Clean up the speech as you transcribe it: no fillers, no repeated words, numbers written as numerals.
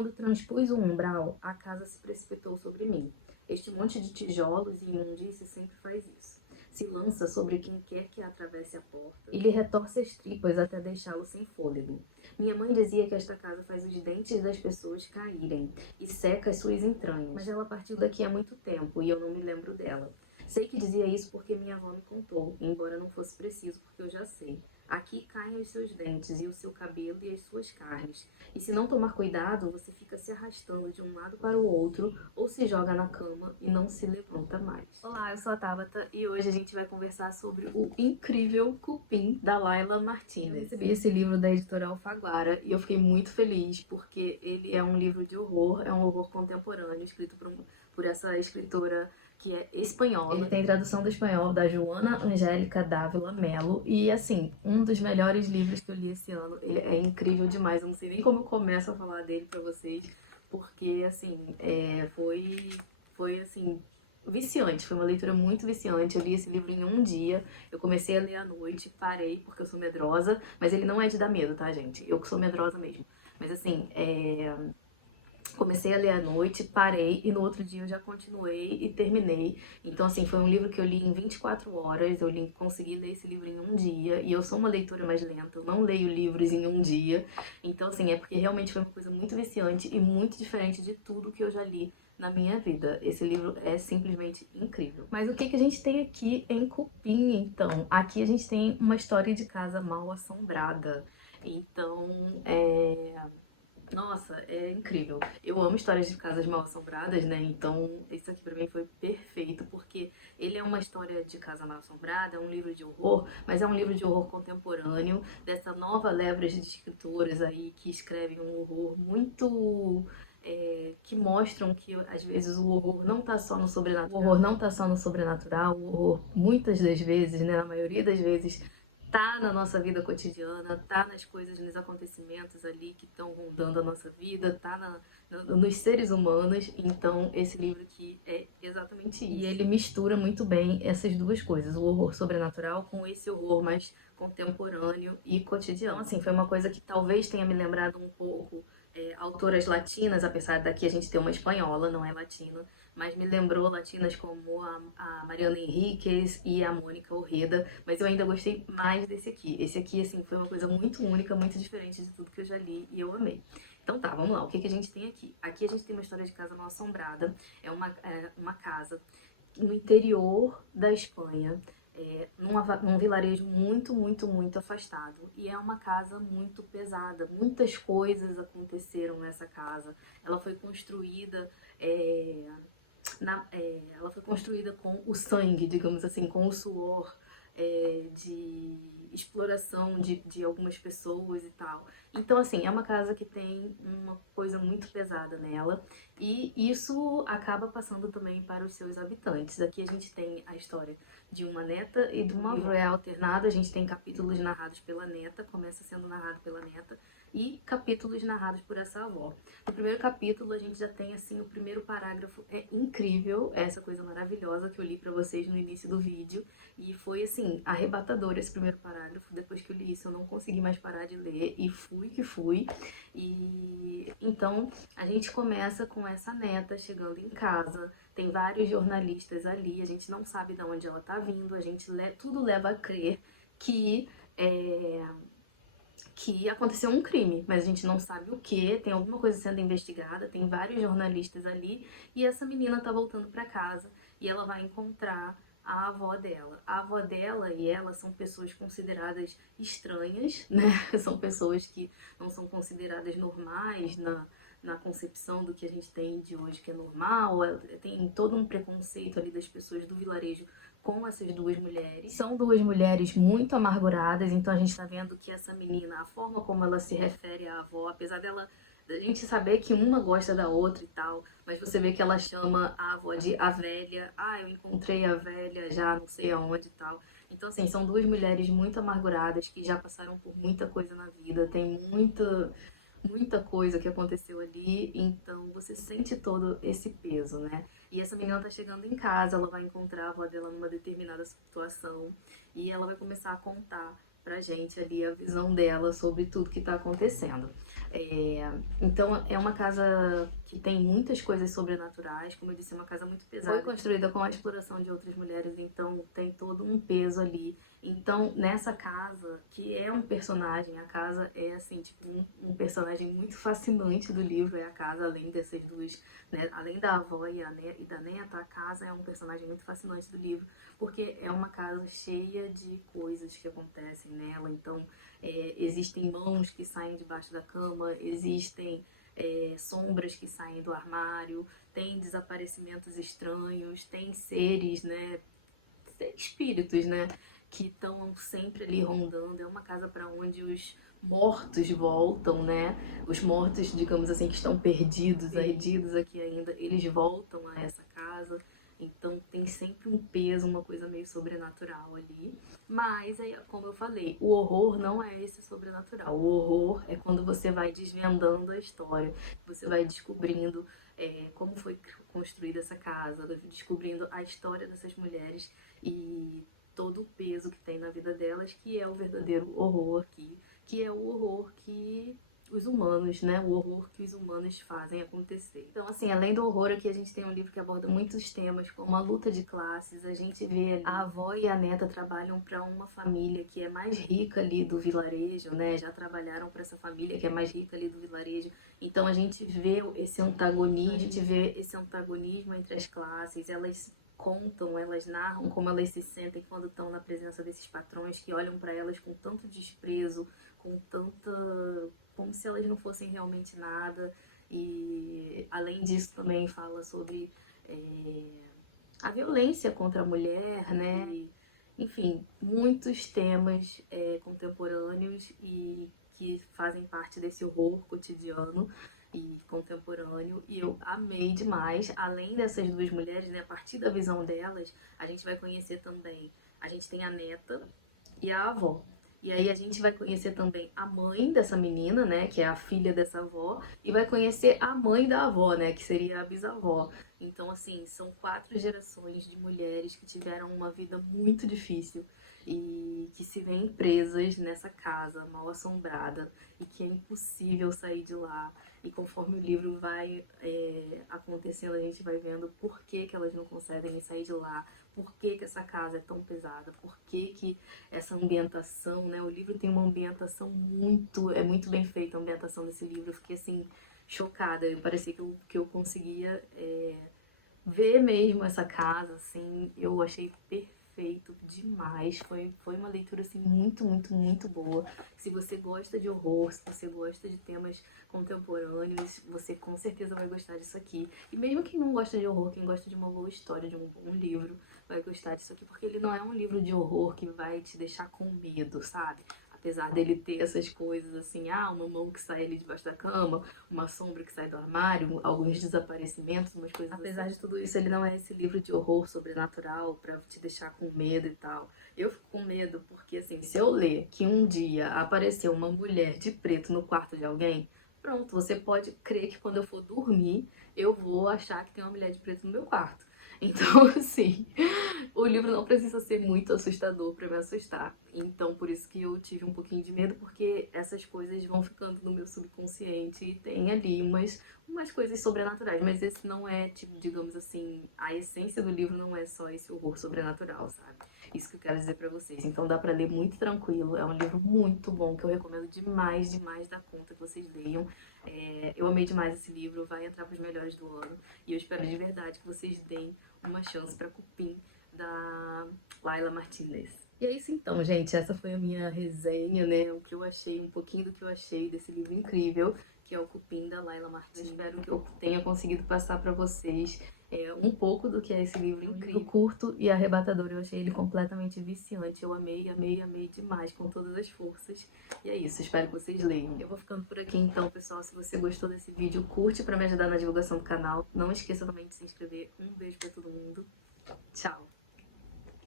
Quando transpus o umbral, a casa se precipitou sobre mim. Este monte de tijolos e imundície sempre faz isso. Se lança sobre quem quer que atravesse a porta e lhe retorce as tripas até deixá-lo sem fôlego. Minha mãe dizia que esta casa faz os dentes das pessoas caírem e seca as suas entranhas, mas ela partiu daqui há muito tempo e eu não me lembro dela. Sei que dizia isso porque minha avó me contou, embora não fosse preciso, porque eu já sei. Aqui caem os seus dentes e o seu cabelo e as suas carnes. E se não tomar cuidado, você fica se arrastando de um lado para o outro ou se joga na cama e não se levanta mais. Olá, eu sou a Tabata e hoje a gente vai conversar sobre o incrível Cupim, da Laila Martinez. Eu recebi esse livro da editora Alfaguara e eu fiquei muito feliz porque ele é um livro de horror, é um horror contemporâneo, escrito por essa escritora que é espanhola. Ele tem tradução do espanhol da Joana Angélica Dávila Mello e, assim, um dos melhores livros que eu li esse ano. Ele é incrível demais, eu não sei nem como eu começo a falar dele pra vocês, porque, assim, foi assim, viciante, foi uma leitura muito viciante. Eu li esse livro em um dia, eu comecei a ler à noite, parei porque eu sou medrosa, mas ele não é de dar medo, tá, gente? Eu que sou medrosa mesmo. Mas, assim, comecei a ler à noite, parei e no outro dia eu já continuei e terminei. Então, assim, foi um livro que eu li em 24 horas, consegui ler esse livro em um dia, e eu sou uma leitora mais lenta, eu não leio livros em um dia. Então, assim, é porque realmente foi uma coisa muito viciante e muito diferente de tudo que eu já li na minha vida. Esse livro é simplesmente incrível. Mas o que a gente tem aqui em Cupim, então? Aqui a gente tem uma história de casa mal assombrada. Então, nossa, é incrível. Eu amo histórias de casas mal assombradas, né? Então, isso aqui pra mim foi perfeito, porque ele é uma história de casa mal assombrada, é um livro de horror, mas é um livro de horror contemporâneo, dessa nova leva de escritoras aí que escrevem um horror muito que mostram que às vezes o horror não tá só no sobrenatural. O horror não tá só no sobrenatural, o horror muitas das vezes, né, na maioria das vezes, tá na nossa vida cotidiana, tá nas coisas, nos acontecimentos ali que estão rondando a nossa vida, tá nos seres humanos. Então esse livro aqui é exatamente isso. E ele mistura muito bem essas duas coisas, o horror sobrenatural com esse horror mais contemporâneo e cotidiano. Então, assim, foi uma coisa que talvez tenha me lembrado um pouco autoras latinas, apesar daqui a gente ter uma espanhola, não é latina, mas me lembrou latinas como a Mariana Enríquez e a Mônica Orreda, mas eu ainda gostei mais desse aqui. Esse aqui, assim, foi uma coisa muito única, muito diferente de tudo que eu já li e eu amei. Então tá, vamos lá, o que a gente tem aqui? Aqui a gente tem uma história de casa mal assombrada, é uma casa no interior da Espanha, num vilarejo muito afastado. E é uma casa muito pesada, muitas coisas aconteceram nessa casa. Ela foi construída ela foi construída com o sangue, digamos assim, com o suor de exploração de algumas pessoas e tal. Então, assim, é uma casa que tem uma coisa muito pesada nela e isso acaba passando também para os seus habitantes. Aqui a gente tem a história de uma neta e de uma avó. O livro é alternado, a gente tem capítulos narrados pela neta, começa sendo narrado pela neta, e capítulos narrados por essa avó. No primeiro capítulo a gente já tem, assim, o primeiro parágrafo é incrível, é essa coisa maravilhosa que eu li pra vocês no início do vídeo, e foi, assim, arrebatador esse primeiro parágrafo. Depois que eu li isso eu não consegui mais parar de ler, e fui que fui. E então a gente começa com essa neta chegando em casa, tem vários jornalistas ali, a gente não sabe de onde ela tá vindo, tudo leva a crer que aconteceu um crime, mas a gente não sabe o que, tem alguma coisa sendo investigada, tem vários jornalistas ali, e essa menina tá voltando pra casa e ela vai encontrar a avó dela. A avó dela e ela são pessoas consideradas estranhas, né? São pessoas que não são consideradas normais na concepção do que a gente tem de hoje que é normal. Tem todo um preconceito ali das pessoas do vilarejo com essas duas mulheres. São duas mulheres muito amarguradas, então a gente tá vendo que essa menina, a forma como ela se refere à avó, apesar da gente saber que uma gosta da outra e tal, mas você vê que ela chama a avó de a velha. Eu encontrei a velha já não sei aonde e tal. Então, assim, são duas mulheres muito amarguradas que já passaram por muita coisa na vida, tem muita coisa que aconteceu ali, então você sente todo esse peso, né? E essa menina tá chegando em casa, ela vai encontrar a avó dela numa determinada situação e ela vai começar a contar pra gente ali a visão dela sobre tudo que tá acontecendo. Então é uma casa que tem muitas coisas sobrenaturais, como eu disse, é uma casa muito pesada. Foi construída com a exploração de outras mulheres, então tem todo um peso ali. Então nessa casa, que é um personagem, a casa é assim, tipo, um personagem muito fascinante do livro, é a casa, além dessas duas, né, além da avó e da neta, a casa é um personagem muito fascinante do livro, porque é uma casa cheia de coisas que acontecem nela. Então existem mãos que saem debaixo da cama, existem sombras que saem do armário, tem desaparecimentos estranhos, tem seres, né, espíritos, né, que estão sempre ali rondando. É uma casa para onde os mortos voltam, né? Os mortos, digamos assim, que estão perdidos aqui ainda, eles voltam a essa casa. Então tem sempre um peso, uma coisa meio sobrenatural ali. Mas, como eu falei, o horror não é esse sobrenatural. O horror é quando você vai desvendando a história, você vai descobrindo como foi construída essa casa, descobrindo a história dessas mulheres e todo o peso que tem na vida delas, que é o verdadeiro horror aqui, que é o horror que os humanos, né? O horror que os humanos fazem acontecer. Então, assim, além do horror, aqui a gente tem um livro que aborda muitos temas, como a luta de classes. A gente vê ali, a avó e a neta trabalham para uma família que é mais rica ali do vilarejo, né? Já trabalharam para essa família que é mais rica ali do vilarejo. Então a gente vê esse antagonismo entre as classes. Elas contam, elas narram como elas se sentem quando estão na presença desses patrões que olham para elas com tanto desprezo, com tanta, como se elas não fossem realmente nada. E além disso também fala sobre a violência contra a mulher, né? E, enfim, muitos temas contemporâneos e que fazem parte desse horror cotidiano e contemporâneo, e eu amei demais. Além dessas duas mulheres, né, a partir da visão delas, a gente vai conhecer também, a gente tem a neta e a avó. E aí a gente vai conhecer também a mãe dessa menina, né, que é a filha dessa avó, e vai conhecer a mãe da avó, né, que seria a bisavó. Então, assim, são 4 gerações de mulheres que tiveram uma vida muito difícil e que se veem presas nessa casa mal assombrada e que é impossível sair de lá. E conforme o livro vai acontecendo, a gente vai vendo por que que elas não conseguem sair de lá, por que que essa casa é tão pesada, por que que essa ambientação, né? O livro tem uma ambientação muito bem feita, a ambientação desse livro. Eu fiquei assim, chocada, parecia que eu conseguia ver mesmo essa casa, assim, eu achei perfeito demais. Foi uma leitura assim muito boa. Se você gosta de horror, se você gosta de temas contemporâneos, você com certeza vai gostar disso aqui. E mesmo quem não gosta de horror, quem gosta de uma boa história, de um bom livro, vai gostar disso aqui, porque ele não é um livro de horror que vai te deixar com medo, sabe? Apesar dele ter essas coisas assim, uma mão que sai ali debaixo da cama, uma sombra que sai do armário, alguns desaparecimentos, umas coisas Apesar assim. De tudo isso, ele não é esse livro de horror sobrenatural pra te deixar com medo e tal. Eu fico com medo porque, assim, se eu ler que um dia apareceu uma mulher de preto no quarto de alguém, pronto, você pode crer que quando eu for dormir, eu vou achar que tem uma mulher de preto no meu quarto. Então, assim, o livro não precisa ser muito assustador pra me assustar. Então, por isso que eu tive um pouquinho de medo, porque essas coisas vão ficando no meu subconsciente e tem ali umas coisas sobrenaturais. Mas esse não é, tipo, digamos assim, a essência do livro não é só esse horror sobrenatural, sabe? Isso que eu quero dizer pra vocês. Então dá pra ler muito tranquilo. É um livro muito bom, que eu recomendo demais da conta que vocês leiam. Eu amei demais esse livro, vai entrar pros melhores do ano. E eu espero de verdade que vocês deem uma chance pra Cupim, da Laila Martinez. E é isso então, gente. Essa foi a minha resenha, né? O que eu achei, um pouquinho do que eu achei desse livro incrível, que é o Cupim, da Laila Martinez. Espero que eu tenha conseguido passar pra vocês um pouco do que é esse livro incrível. Um livro curto e arrebatador. Eu achei ele completamente viciante. Eu amei demais, com todas as forças. E é isso, espero que vocês leiam. Eu vou ficando por aqui então, pessoal. Se você gostou desse vídeo, curte pra me ajudar na divulgação do canal. Não esqueça também de se inscrever. Um beijo pra todo mundo. Tchau!